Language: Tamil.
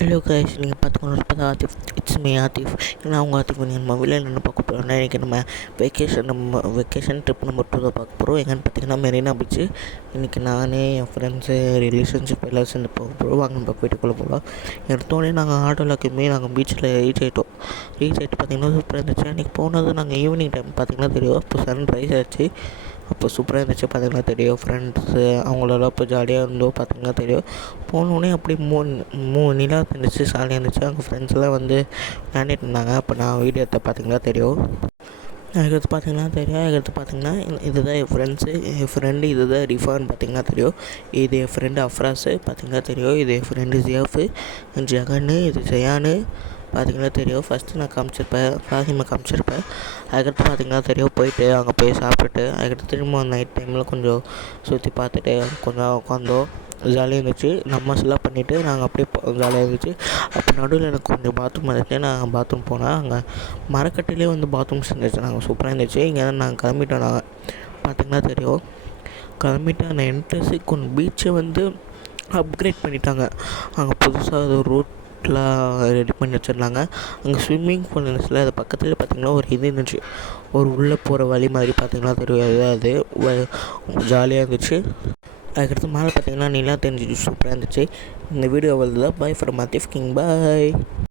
ஹலோ கைஸ், நீங்கள் பார்த்துக்கணும் இப்போ தான் ஆத்திஃப். It's me Aatif. ஏன்னா அவங்க ஆத்திஃப் நீங்கள் நம்ம வெளியில் என்ன பார்க்க போகிறோம்னா, இன்றைக்கி நம்ம வெக்கேஷன் ட்ரிப் நம்பர் 2 தான் பார்க்க போகிறோம். எங்கன்னு பார்த்தீங்கன்னா மெரினா பீச்சு. இன்றைக்கி நானே என் ஃப்ரெண்ட்ஸு ரிலேஷன்ஷிப் எல்லாம் சேர்ந்து போக போகிறோம். வாங்க நம்ம வீட்டுக்குள்ளே போகலாம். எடுத்தோடனே நாங்கள் ஆட்டோலக்குமே நாங்கள் பீச்சில் ரீச் ஆகிட்டோம். பார்த்திங்கன்னா சூப்பராக இருந்துச்சு. அன்றைக்கி போனது நாங்கள் ஈவினிங் டைம் பார்த்திங்கன்னா தெரியும். அப்போ சன்ரைஸ் ஆச்சு. அப்போ சூப்பராக இருந்துச்சு. பார்த்திங்கன்னா தெரியும். ஃப்ரெண்ட்ஸு அவங்களெல்லாம் இப்போ ஜாலியாக இருந்தோம். பார்த்திங்கன்னா தெரியும். போனோடனே அப்படி நிலா இருந்துச்சு, ஜாலியாக இருந்துச்சு. அங்கே ஃப்ரெண்ட்ஸ்லாம் வந்து விளையாண்டுட்டு இருந்தாங்க. அப்போ நான் வீடியோ எடுத்த பார்த்திங்கன்னா தெரியும். அதுக்கடுத்து பார்த்திங்கன்னா இதுதான் என் ஃப்ரெண்ட்ஸு. என் ஃப்ரெண்டு இதுதான் ரிஃபான் பார்த்திங்கன்னா தெரியும். இது என் ஃப்ரெண்டு அஃப்ராஸு பார்த்திங்கன்னா தெரியும். இது என் ஃப்ரெண்டு ஜியாஃபு, ஜெகன்னு, இது ஜெயானு பார்த்திங்கன்னா தெரியும். ஃபஸ்ட்டு நான் ஃபாஹிமா காமிச்சிருப்பேன். அதுக்கடுத்து பார்த்திங்கன்னா தெரியும். போயிட்டு அங்கே போய் சாப்பிட்டுட்டு அதுக்கடுத்து திரும்ப நைட் டைமில் கொஞ்சம் சுற்றி பார்த்துட்டு கொஞ்சம் உட்காந்தோம். ஜாலியாக இருந்துச்சு. நம்மஸ்லாம் பண்ணிவிட்டு நாங்கள் அப்படியே ஜாலியாக இருந்துச்சு. அப்போ நடுவில் எனக்கு கொஞ்சம் பாத்ரூம் இருந்துச்சு. நான் பாத்ரூம் போனேன். அங்கே மரக்கட்டிலே வந்து பாத்ரூம்ஸ் இருந்துச்சு. நாங்கள் சூப்பராக இருந்துச்சு. இங்கே தான் நாங்கள் கிளம்பிட்டோம். நாங்கள் பார்த்திங்கன்னா தெரியும் கிளம்பிட்டு அந்த என்ட்ரன்ஸு கொஞ்சம் பீச்சை வந்து அப்கிரேட் பண்ணிட்டாங்க. அங்கே புதுசாக அது ரூட்லாம் ரெடி பண்ணி வச்சுருந்தாங்க. அங்கே ஸ்விம்மிங் பூல் இருந்துச்சுல, அது பக்கத்தில் பார்த்திங்கன்னா ஒரு இது இருந்துச்சு, ஒரு உள்ளே போகிற வழி மாதிரி பார்த்திங்கன்னா தெரியும். அது ஜாலியாக இருந்துச்சு. அதுக்கடுத்து மேலே பார்த்திங்கன்னா நிலா தெரிஞ்சிச்சு. சூப்பராக இருந்துச்சு. இந்த வீடியோ அவ்வளோ தான். Bye from Aathif King. Bye.